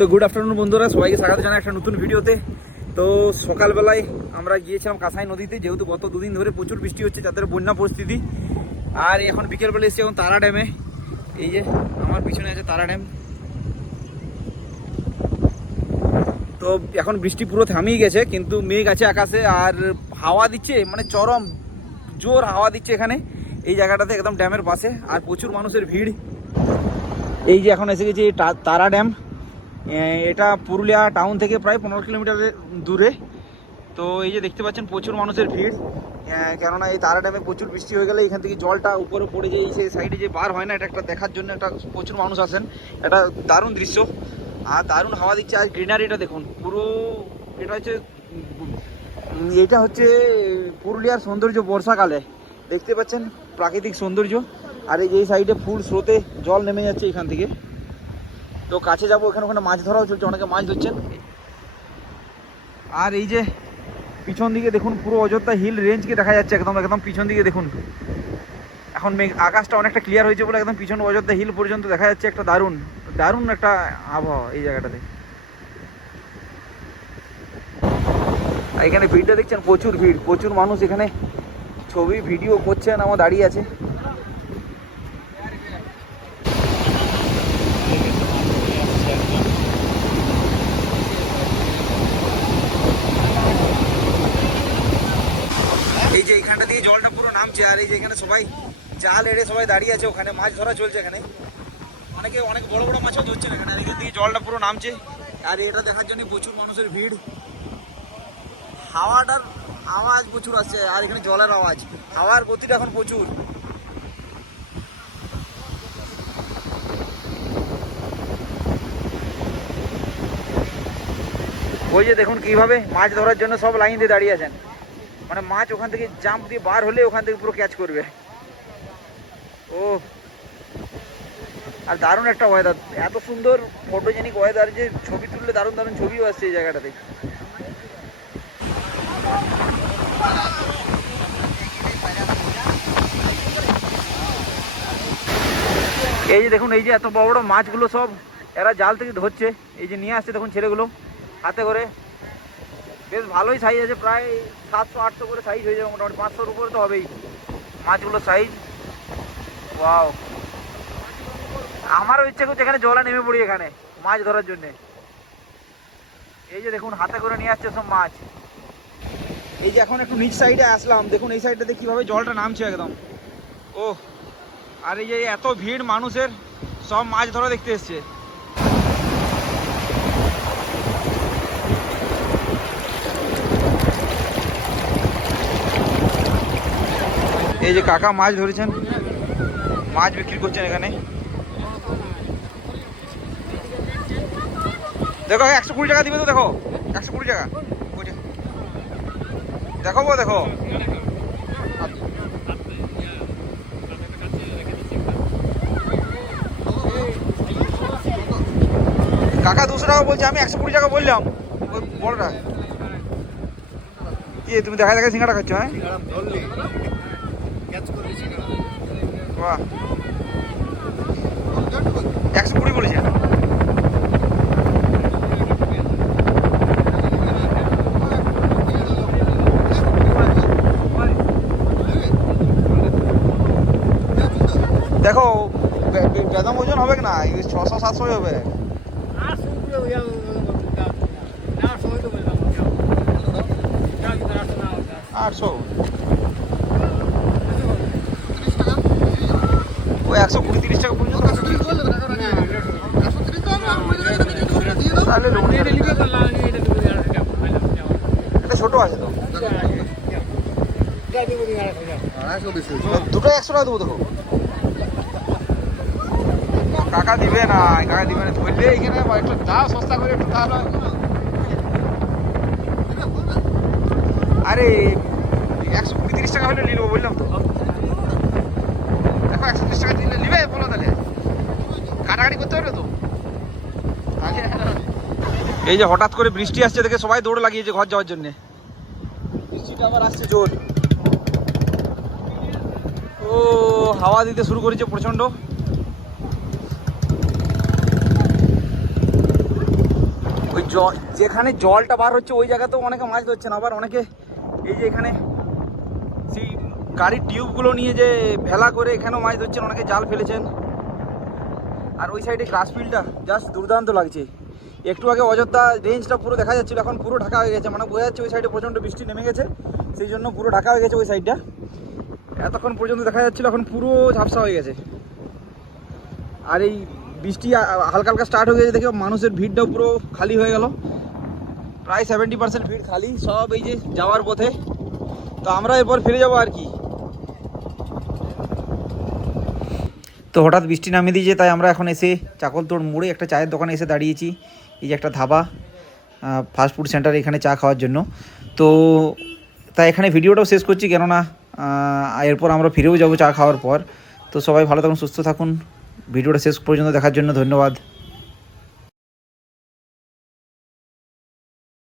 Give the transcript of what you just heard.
তো good afternoon বন্ধুরা, সবাইকে স্বাগত জানাই একটা নতুন ভিডিওতে। তো সকালবেলায় আমরা গিয়েছিলাম কাঁসাই নদীতে, যেহেতু গত দুদিন ধরে প্রচুর বৃষ্টি হচ্ছে, যাদের বন্যা পরিস্থিতি। আর এখন বিকেলবেলা এসেছি এখন তারা ড্যামে। এই যে আমার পিছনে আছে তারা ড্যাম। তো এখন বৃষ্টি পুরো থামিয়ে গেছে, কিন্তু মেঘ আছে আকাশে আর হাওয়া দিচ্ছে, মানে চরম জোর হাওয়া দিচ্ছে এখানে এই জায়গাটাতে, একদম ড্যামের পাশে। আর প্রচুর মানুষের ভিড়। এই যে এখন এসে গেছি তারা ড্যাম। এটা পুরুলিয়া টাউন থেকে প্রায় 15 কিলোমিটার দূরে। তো এই যে দেখতে পাচ্ছেন প্রচুর মানুষের ভিড়, কেননা এই তারা ড্যামে প্রচুর বৃষ্টি হয়ে গেলে এখান থেকে জলটা উপরে পড়ে যায়, সেই সাইডে যে বার হয় না, এটা একটা দেখার জন্য একটা প্রচুর মানুষ আসেন। এটা দারুণ দৃশ্য আর দারুণ হাওয়া দিচ্ছে। আর গ্রিনারিটা দেখুন পুরো, এটা হচ্ছে পুরুলিয়ার সৌন্দর্য বর্ষাকালে দেখতে পাচ্ছেন, প্রাকৃতিক সৌন্দর্য। আর এই সাইডে ফুল স্রোতে জল নেমে যাচ্ছে এখান থেকে। তো কাছে যাবো, ওখানে মাছ ধরাও চলছে, অনেকে মাছ ধরছেন। আর এই যে পিছন দিকে দেখুন, পুরো অযোধ্যা হিল রেঞ্জকে দেখা যাচ্ছে একদম একদম পিছন দিকে দেখুন। এখন আকাশটা অনেকটা ক্লিয়ার হয়েছে বলে একদম পিছন অযোধ্যা হিল পর্যন্ত দেখা যাচ্ছে। একটা দারুণ দারুণ একটা আবহাওয়া এই জায়গাটাতে। এখানে ভিড়টা দেখছেন, প্রচুর ভিড়, প্রচুর মানুষ এখানে ছবি ভিডিও করছেন, আমার দাঁড়িয়ে আছে। এই যে এখানটা দিয়ে জলটা পুরো নামছে। আর এই যে এখানে সবাই জাল এড়ে সবাই দাঁড়িয়ে আছে, ওখানে মাছ ধরা চলছে। এখানে অনেক বড় বড় মাছও ধরছেন এখানে। এখান থেকে জলটা পুরো নামছে, আর এটা দেখার জন্য প্রচুর মানুষের ভিড়। হাওয়াটার আওয়াজ প্রচুর আসছে, আর এখানে জলের আওয়াজ, হাওয়ার গতিটা এখন প্রচুর। ওই যে দেখুন কিভাবে মাছ ধরার জন্য সব লাইন দিয়ে দাঁড়িয়ে আছেন, মানে মাছ ওখান থেকে জাম্প দিয়ে বার হলে ওখান থেকে পুরো ক্যাচ করবে। ও আর দারুণ একটা ওয়েদার, এত সুন্দর ফটোজেনিক ওয়েদার যে ছবি তুললে দারুণ দারুণ ছবিও আসছে এই জায়গাটাতে। এই যে দেখুন, এই যে এত বড় বড় মাছগুলো সব এরা জাল থেকে ধরছে। এই যে নিয়ে আসছে দেখুন ছেলেগুলো হাতে করে, বেশ ভালোই সাইজ আছে, প্রায় 700-800 করে সাইজ হয়ে যাবে, মোটামুটি 500-র উপরে তো হবেই মাছগুলোর সাইজ। ওয়াও, আমারও ইচ্ছে করছে এখানে জলে নেমে পড়ি এখানে মাছ ধরার জন্য। এই যে দেখুন হাতে করে নিয়ে আসছে সব মাছ। এই যে এখন একটু নিচ সাইডে আসলাম, দেখুন এই সাইডটাতে কিভাবে জলটা নামছে একদম। ও আর এই যে এত ভিড় মানুষের, সব মাছ ধরা দেখতে এসছে। এই যে কাকা মাছ ধরেছেন, মাছ বিক্রি করছেন এখানে। দেখো 120 টাকা দিবে তো, দেখো 120 টাকা দেখো গো, দেখো কাকা 200 টাকা বলছে, আমি 120 টাকা বললাম। ওই বড়টা কি তুমি দেখা দেখা সিঙ্গাড়া খাচ্ছ? হ্যাঁ বাহ, 120 বলেছে। দেখো বেদম ওজন হবে না, 600-700 হবে। 800 ওই 120-30 টাকা পর্যন্ত। এটা ছোট আছে তো, দুটো 100 টাকা দেবো। দেখো কাকা দিবে না, কাকা দিবে না, ধরলে এখানে একটু দাও সস্তা করে একটু তাহলে। আরে 120-30 টাকা হলে নিবো বললাম তো। দেখো 130 টাকা দিলে নিবে বলো, তাহলে কাটাকাটি করতে হবে তো। এই যে হঠাৎ করে বৃষ্টি আসছে দেখে সবাই দৌড় লাগিয়েছে ঘর যাওয়ার জন্য। বৃষ্টিটা আবার আসছে জোর, ও হাওয়া দিতে শুরু করেছে প্রচন্ড। যেখানে জলটা বার হচ্ছে ওই জায়গাতেও অনেকে মাছ ধরছেন, আবার অনেকে এই যে এখানে সেই গাড়ির টিউবগুলো নিয়ে যে ভেলা করে এখানেও মাছ ধরছেন, অনেকে জাল ফেলেছেন। আর ওই সাইডে গ্রাসফিল্ডটা জাস্ট দুর্দান্ত লাগছে। একটু আগে অযোধ্যা রেঞ্জটা পুরো দেখা যাচ্ছিল, এখন পুরো ঢাকা হয়ে গেছে, মানে বোঝা যাচ্ছে ওই সাইডে প্রচণ্ড বৃষ্টি নেমে গেছে, সেই জন্য পুরো ঢাকা হয়ে গেছে ওই সাইডটা। এতক্ষণ পর্যন্ত দেখা যাচ্ছিল, এখন পুরো ঝাপসা হয়ে গেছে। আর এই বৃষ্টি হালকা হালকা স্টার্ট হয়ে গেছে দেখে মানুষের ভিড়টাও পুরো খালি হয়ে গেল, প্রায় 70% ভিড় খালি, সব এই যে যাওয়ার পথে। তো আমরা এরপর ফিরে যাবো আর কি। তো হঠাৎ বৃষ্টি নামিয়ে দিয়েছে, তাই আমরা এখন এসে চাকলতোড় মোড়ে একটা চায়ের দোকানে এসে দাঁড়িয়েছি। এই যে একটা ধাবা, ফাস্টফুড সেন্টার, এখানে চা খাওয়ার জন্য। তো তাই এখানে ভিডিওটাও শেষ করছি, কেননা এরপর আমরা ফিরেও যাব চা খাওয়ার পর। তো সবাই ভালো থাকুন, সুস্থ থাকুন। ভিডিওটা শেষ পর্যন্ত দেখার জন্য ধন্যবাদ।